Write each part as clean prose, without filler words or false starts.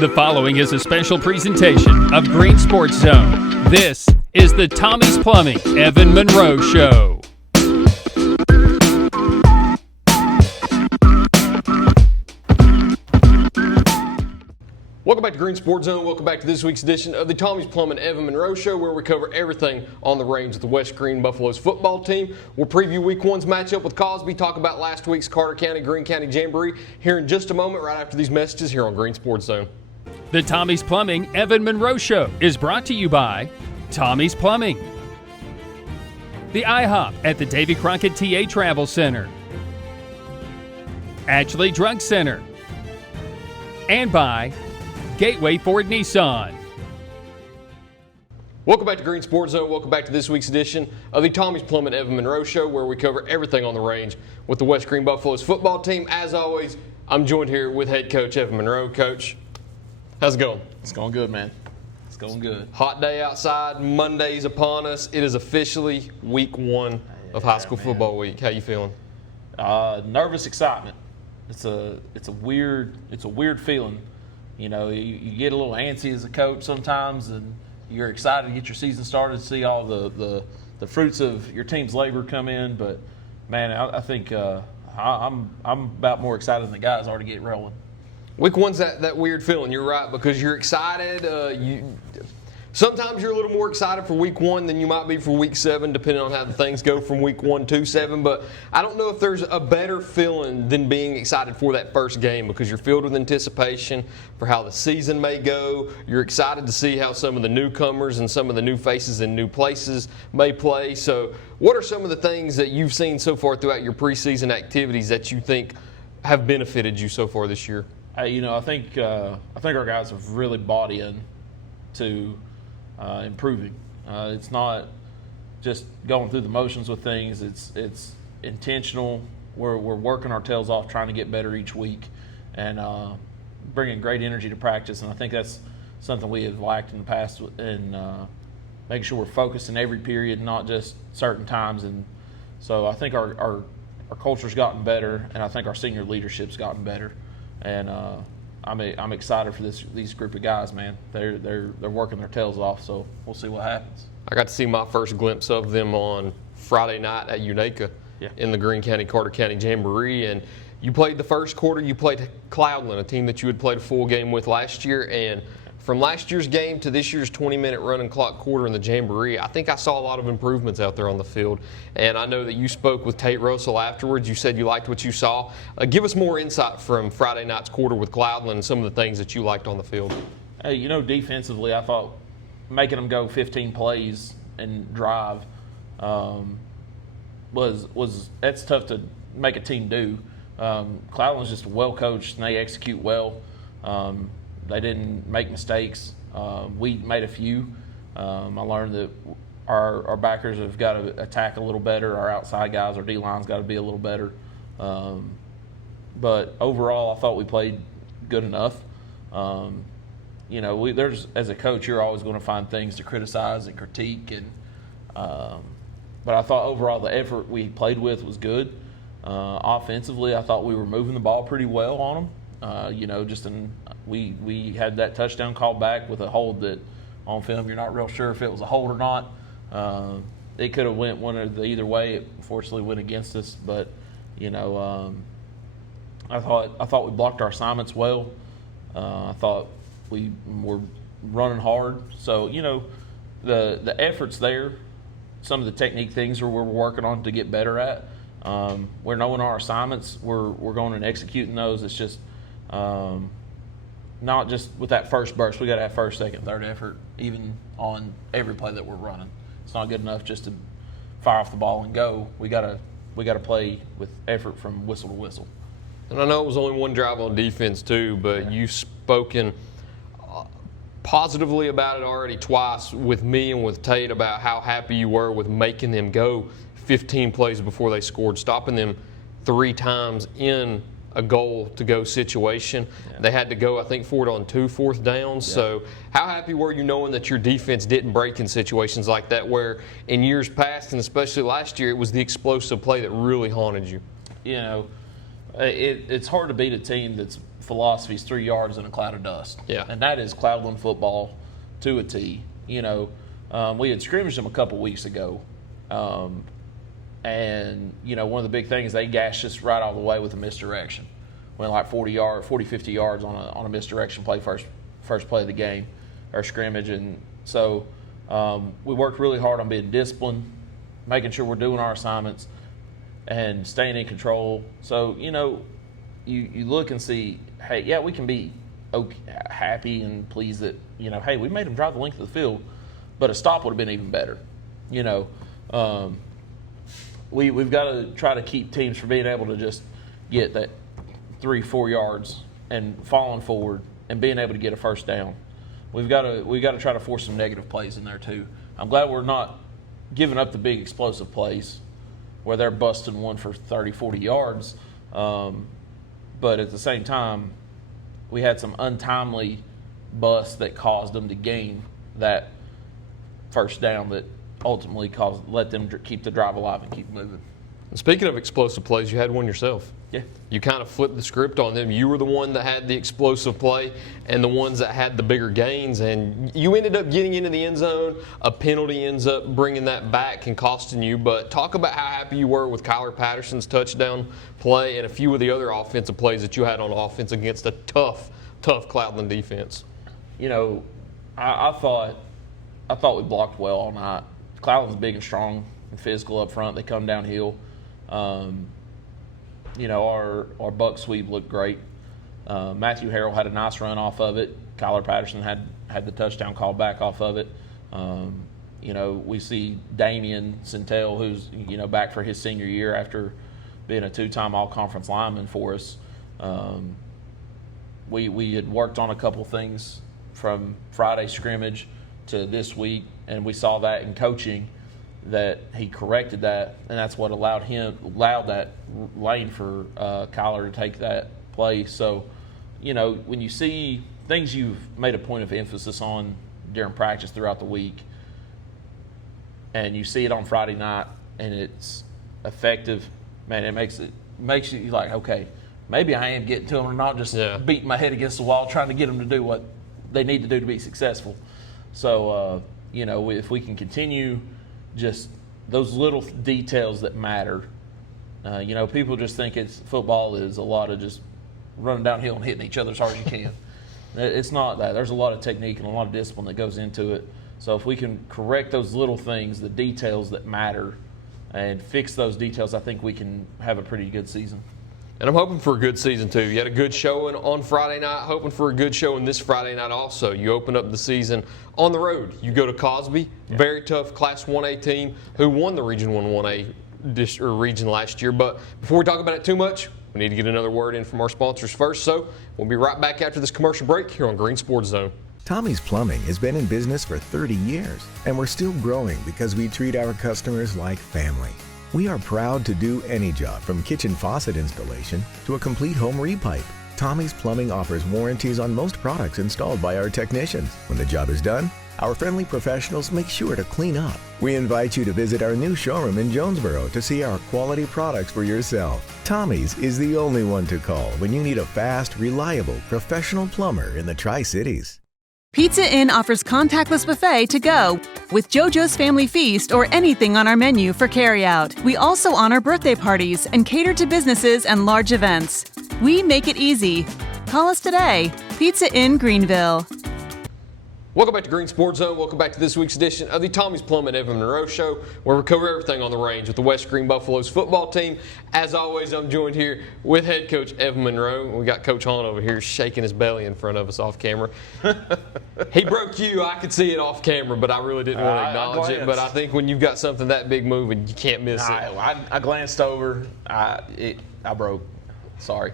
The following is a special presentation of Greene Sports Zone. This is the Tommie's Plumbing Evan Monroe Show. Welcome back to Greene Sports Zone. Welcome back to this week's edition of the Tommie's Plumbing Evan Monroe Show, where we cover everything on the range of the West Greene Buffaloes football team. We'll preview Week 1's matchup with Cosby, talk about last week's Carter County, Greene County Jamboree here in just a moment, right after these messages here on Greene Sports Zone. The Tommie's Plumbing Evan Monroe Show is brought to you by Tommie's Plumbing, the IHOP at the Davy Crockett TA Travel Center, Ashley Drug Center, and by Gateway Ford Nissan. Welcome back to Greene Sports Zone. Welcome back to this week's edition of the Tommie's Plumbing Evan Monroe Show, where we cover everything on the range with the West Greene Buffaloes football team. As always, I'm joined here with head coach Evan Monroe. Coach, how's it going? It's going good, man. It's going good. Hot day outside. Monday's upon us. It is officially Week 1 of high school football week. How you feeling? Nervous excitement. It's a weird feeling. You know, you get a little antsy as a coach sometimes, and you're excited to get your season started, to see all the fruits of your team's labor come in. But man, I think I'm about more excited than the guys are to get rolling. Week 1's that weird feeling. You're right, because you're excited. Sometimes you're a little more excited for Week 1 than you might be for Week 7, depending on how the things go from Week 1 to 7. But I don't know if there's a better feeling than being excited for that first game, because you're filled with anticipation for how the season may go. You're excited to see how some of the newcomers and some of the new faces in new places may play. So what are some of the things that you've seen so far throughout your preseason activities that you think have benefited you so far this year? I think our guys have really bought in to improving. It's not just going through the motions with things. It's intentional. We're working our tails off, trying to get better each week, and bringing great energy to practice. And I think that's something we have lacked in the past, and making sure we're focused in every period, not just certain times. And so I think our culture's gotten better, and I think our senior leadership's gotten better. And I'm excited for these group of guys, man. They're working their tails off, so we'll see what happens. I got to see my first glimpse of them on Friday night at Unaka in the Greene County, Carter County Jamboree. And you played the first quarter. You played Cloudland, a team that you had played a full game with last year. And from last year's game to this year's 20-minute running clock quarter in the Jamboree, I think I saw a lot of improvements out there on the field. And I know that you spoke with Tate Russell afterwards. You said you liked what you saw. Give us more insight from Friday night's quarter with Cloudland and some of the things that you liked on the field. Hey, defensively, I thought making them go 15 plays and drive that's tough to make a team do. Cloudland's just well coached, and they execute well. They didn't make mistakes. We made a few. I learned that our backers have got to attack a little better. Our outside guys, our D-line's got to be a little better. But overall, I thought we played good enough. There's, as a coach, you're always going to find things to criticize and critique. But I thought overall the effort we played with was good. Offensively, I thought we were moving the ball pretty well on them. We had that touchdown call back with a hold that on film you're not real sure if it was a hold or not. It could have went one or the either way. It unfortunately went against us, but I thought we blocked our assignments well. I thought we were running hard. So the effort's there. Some of the technique things we're working on to get better at. We're knowing our assignments. We're going and executing those. It's just not just with that first burst. We got to have first, second, third effort, even on every play that we're running. It's not good enough just to fire off the ball and go. We got to play with effort from whistle to whistle. And I know it was only one drive on defense too, but you've spoken positively about it already twice with me and with Tate about how happy you were with making them go 15 plays before they scored, stopping them 3 times in a goal-to-go situation. Yeah. They had to go, I think, for it on 2 fourth downs. Yeah. So how happy were you knowing that your defense didn't break in situations like that, where in years past, and especially last year, it was the explosive play that really haunted you? It's hard to beat a team that's philosophy is 3 yards in a cloud of dust. Yeah. And that is Cloudland football to a T. You know, we had scrimmaged them a couple weeks ago. And, you know, one of the big things, they gashed us right all the way with a misdirection. Went like 40, 50 yards on a misdirection play, first play of the game, or scrimmage. And so we worked really hard on being disciplined, making sure we're doing our assignments, and staying in control. So, you know, you look and see, hey, yeah, we can be happy and pleased that, you know, hey, we made them drive the length of the field, but a stop would have been even better. You know, we've got to try to keep teams from being able to just get that 3-4 yards and falling forward and being able to get a first down. We've got to try to force some negative plays in there too. I'm glad we're not giving up the big explosive plays where they're busting one for 30, 40 yards. But at the same time, we had some untimely busts that caused them to gain that first down that ultimately let them keep the drive alive and keep moving. Speaking of explosive plays, you had one yourself. Yeah. You kind of flipped the script on them. You were the one that had the explosive play and the ones that had the bigger gains, and you ended up getting into the end zone. A penalty ends up bringing that back and costing you. But talk about how happy you were with Kyler Patterson's touchdown play and a few of the other offensive plays that you had on offense against a tough Cloudland defense. You know, I thought we blocked well all night. Cloudland's big and strong and physical up front. They come downhill. You know, our buck sweep looked great. Matthew Harrell had a nice run off of it. Kyler Patterson had the touchdown call back off of it. You know, we see Damian Centel, who's, you know, back for his senior year after being a 2-time all-conference lineman for us. We had worked on a couple things from Friday scrimmage to this week, and we saw that in coaching that he corrected that, and that's what allowed that lane for Kyler to take that play. So, you know, when you see things you've made a point of emphasis on during practice throughout the week, and you see it on Friday night and it's effective, man, it makes you like, okay, maybe I am getting to them and not just beating my head against the wall trying to get them to do what they need to do to be successful. So, you know, if we can continue just those little details that matter. You know, people just think football is a lot of just running downhill and hitting each other as hard as you can. It's not that. There's a lot of technique and a lot of discipline that goes into it. So if we can correct those little things, the details that matter, and fix those details, I think we can have a pretty good season. And I'm hoping for a good season, too. You had a good showing on Friday night, hoping for a good showing this Friday night also. You open up the season on the road. You go to Cosby, very tough Class 1A team who won the Region 1A region last year. But before we talk about it too much, we need to get another word in from our sponsors first. So we'll be right back after this commercial break here on Greene Sports Zone. Tommie's Plumbing has been in business for 30 years, and we're still growing because we treat our customers like family. We are proud to do any job from kitchen faucet installation to a complete home repipe. Tommie's Plumbing offers warranties on most products installed by our technicians. When the job is done, our friendly professionals make sure to clean up. We invite you to visit our new showroom in Jonesboro to see our quality products for yourself. Tommie's is the only one to call when you need a fast, reliable, professional plumber in the Tri-Cities. Pizza Inn offers contactless buffet to go with JoJo's Family Feast or anything on our menu for carryout. We also honor birthday parties and cater to businesses and large events. We make it easy. Call us today. Pizza Inn Greenville. Welcome back to Greene Sports Zone. Welcome back to this week's edition of the Tommie's Plumbing Evan Monroe Show, where we cover everything on the range with the West Greene Buffaloes football team. As always, I'm joined here with head coach Evan Monroe. We got Coach Hahn over here shaking his belly in front of us off camera. He broke you. I could see it off camera, but I really didn't want to acknowledge it. But I think when you've got something that big moving, you can't miss it. I glanced over. I broke. Sorry.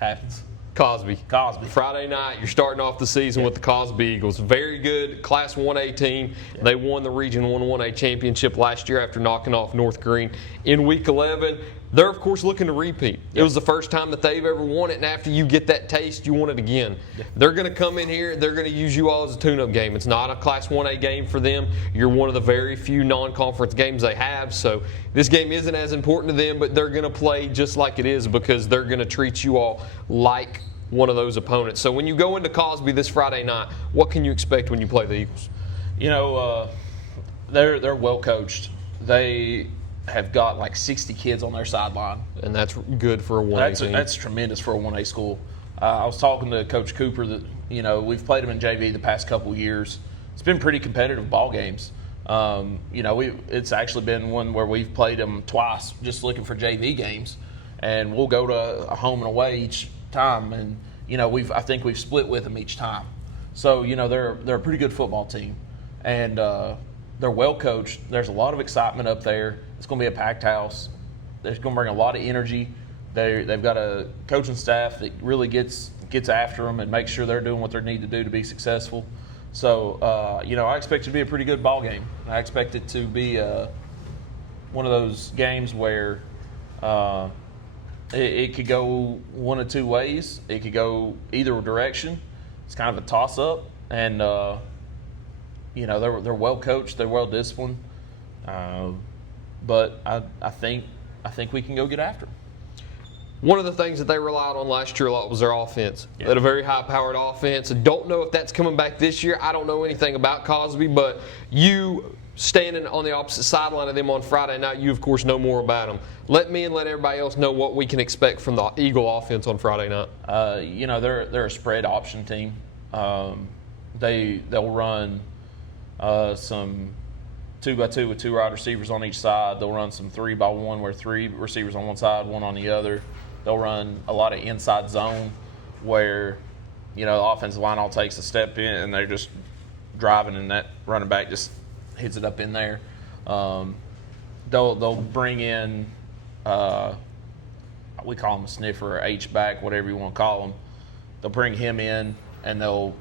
Happens. Cosby. Friday night, you're starting off the season with the Cosby Eagles. Very good Class 1A team. Yeah. They won the Region 1A championship last year after knocking off North Greene in Week 11. They're, of course, looking to repeat. It was the first time that they've ever won it, and after you get that taste, you want it again. They're going to come in here. They're going to use you all as a tune-up game. It's not a Class 1A game for them. You're one of the very few non-conference games they have, so this game isn't as important to them, but they're going to play just like it is because they're going to treat you all like one of those opponents. So when you go into Cosby this Friday night, what can you expect when you play the Eagles? You know, they're well coached. They have got like 60 kids on their sideline. And that's good for a 1A team. That's tremendous for a 1A school. I was talking to Coach Cooper that, you know, we've played them in JV the past couple years. It's been pretty competitive ball games. You know, it's actually been one where we've played them twice just looking for JV games. And we'll go to a home and away each time. And, you know, I think we've split with them each time. So, you know, they're a pretty good football team. And they're well coached. There's a lot of excitement up there. It's going to be a packed house. They're going to bring a lot of energy. They've got a coaching staff that really gets after them and makes sure they're doing what they need to do to be successful. So, you know, I expect it to be a pretty good ball game. I expect it to be one of those games where it could go one of two ways. It could go either direction. It's kind of a toss-up. And, you know, they're well coached. They're well disciplined. But I think we can go get after them. One of the things that they relied on last year a lot was their offense. Yeah. They had a very high-powered offense. I don't know if that's coming back this year. I don't know anything about Cosby, but you standing on the opposite sideline of them on Friday night, you, of course, know more about them. Let me and let everybody else know what we can expect from the Eagle offense on Friday night. You know, they're a spread option team. They'll run some 2x2 with 2 wide receivers on each side. They'll run some 3x1 where 3 receivers on one side, 1 on the other. They'll run a lot of inside zone where, you know, the offensive line all takes a step in and they're just driving and that running back just hits it up in there. They'll bring in, we call him a sniffer or H-back, whatever you want to call him. They'll bring him in and they'll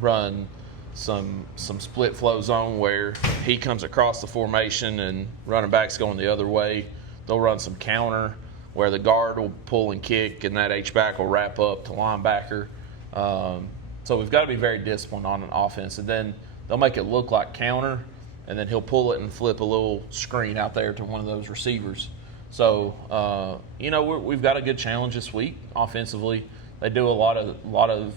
run some split flow zone where he comes across the formation and running back's going the other way. They'll run some counter where the guard will pull and kick and that H-back will wrap up to linebacker. So we've got to be very disciplined on an offense. And then they'll make it look like counter, and then he'll pull it and flip a little screen out there to one of those receivers. So, you know, we've got a good challenge this week offensively. They do a lot of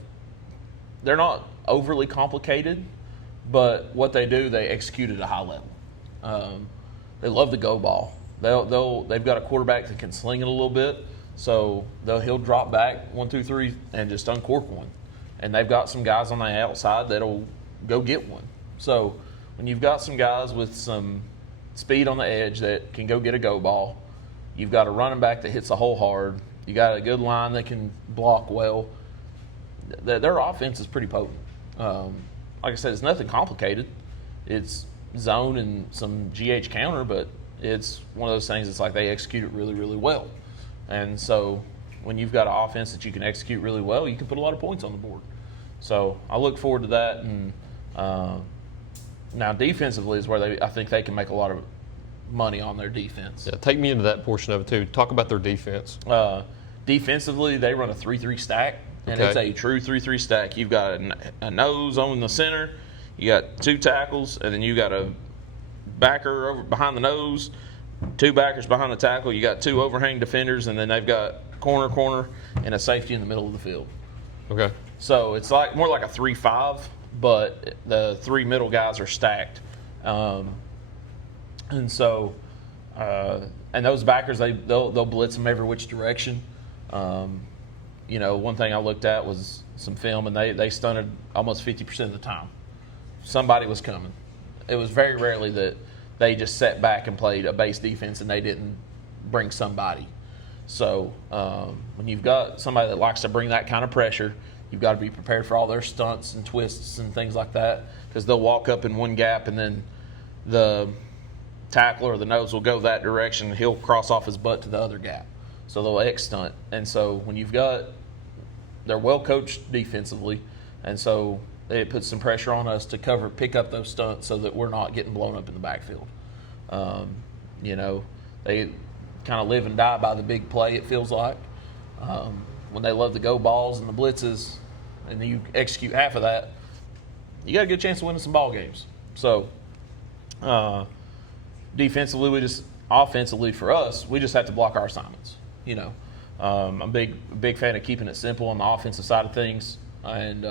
they're not overly complicated, but what they do, they execute at a high level. They love the go ball. They've got a quarterback that can sling it a little bit, so he'll drop back 1, 2, 3 and just uncork one. And they've got some guys on the outside that'll go get one. So when you've got some guys with some speed on the edge that can go get a go ball, you've got a running back that hits the hole hard, you got a good line that can block well. Their offense is pretty potent. Like I said, it's nothing complicated. It's zone and some GH counter, but it's one of those things that's like they execute it really, really well. And so when you've got an offense that you can execute really well, you can put a lot of points on the board. So I look forward to that. And now defensively is where I think they can make a lot of money on their defense. Yeah, take me into that portion of it too. Talk about their defense. Defensively, they run a 3-3 stack. And Okay. it's a true 3-3 stack. You've got a nose on the center, you got 2 tackles, and then you got a backer over behind the nose, 2 backers behind the tackle. You got 2 overhang defenders, and then they've got corner, and a safety in the middle of the field. Okay. So it's like more like a 3-5, but the 3 middle guys are stacked. And so, and those backers, they'll blitz them every which direction. You know, one thing I looked at was some film, and they stunted almost 50% of the time. Somebody was coming. It was very rarely that they just sat back and played a base defense and they didn't bring somebody. So when you've got somebody that likes to bring that kind of pressure, you've got to be prepared for all their stunts and twists and things like that, because they'll walk up in one gap and then the tackle or the nose will go that direction and he'll cross off his butt to the other gap. So they'll X-stunt. And so when you've got – they're well-coached defensively, and so it puts some pressure on us to pick up those stunts so that we're not getting blown up in the backfield. You know, kind of live and die by the big play, it feels like. When they love the go balls and the blitzes, and you execute half of that, you got a good chance of winning some ball games. So, defensively, offensively for us, we just have to block our assignments. I'm a big fan of keeping it simple on the offensive side of things, and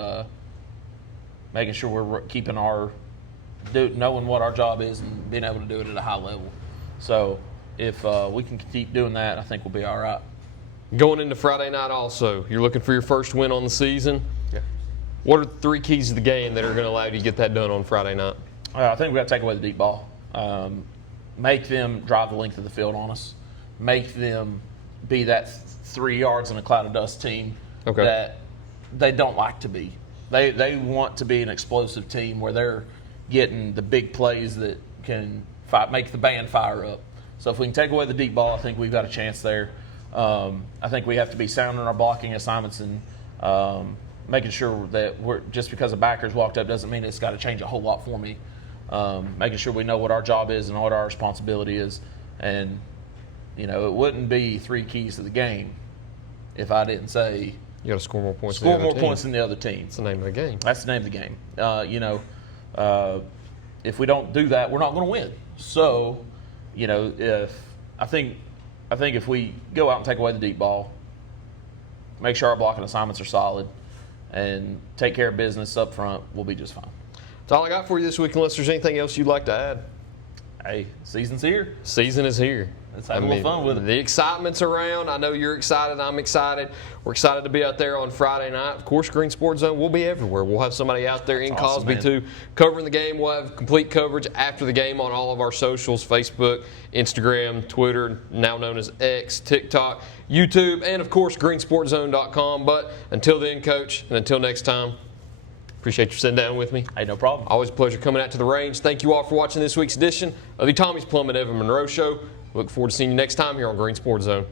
making sure we're keeping knowing what our job is and being able to do it at a high level. So if we can keep doing that, I think we'll be all right. Going into Friday night also, you're looking for your first win on the season. Yeah. What are the 3 keys to the game that are going to allow you to get that done on Friday night? I think we got to take away the deep ball. Make them drive the length of the field on us. Make them be that 3 yards in a cloud of dust team that they don't like to be. They want to be an explosive team where they're getting the big plays that can make the band fire up. So if we can take away the deep ball, I think we've got a chance there. I think we have to be sound in our blocking assignments and making sure that just because a backer's walked up doesn't mean it's got to change a whole lot for me. Making sure we know what our job is and what our responsibility is. And, it wouldn't be 3 keys to the game if I didn't say you got to score more points. Points than the other team. That's the name of the game. That's the name of the game. If we don't do that, we're not going to win. So, I think if we go out and take away the deep ball, make sure our blocking assignments are solid, and take care of business up front, we'll be just fine. That's all I got for you this week, unless there's anything else you'd like to add. Hey, season's here. Season is here. Let's have a little fun with it. The excitement's around. I know you're excited. I'm excited. We're excited to be out there on Friday night. Of course, Greene Sports Zone will be everywhere. We'll have somebody out there in Cosby, too, covering the game. We'll have complete coverage after the game on all of our socials, Facebook, Instagram, Twitter, now known as X, TikTok, YouTube, and, of course, greensportzone.com. But until then, Coach, and until next time, appreciate you sitting down with me. Hey, no problem. Always a pleasure coming out to the range. Thank you all for watching this week's edition of the Tommie's Plum and Evan Monroe Show. Look forward to seeing you next time here on Greene Sports Zone.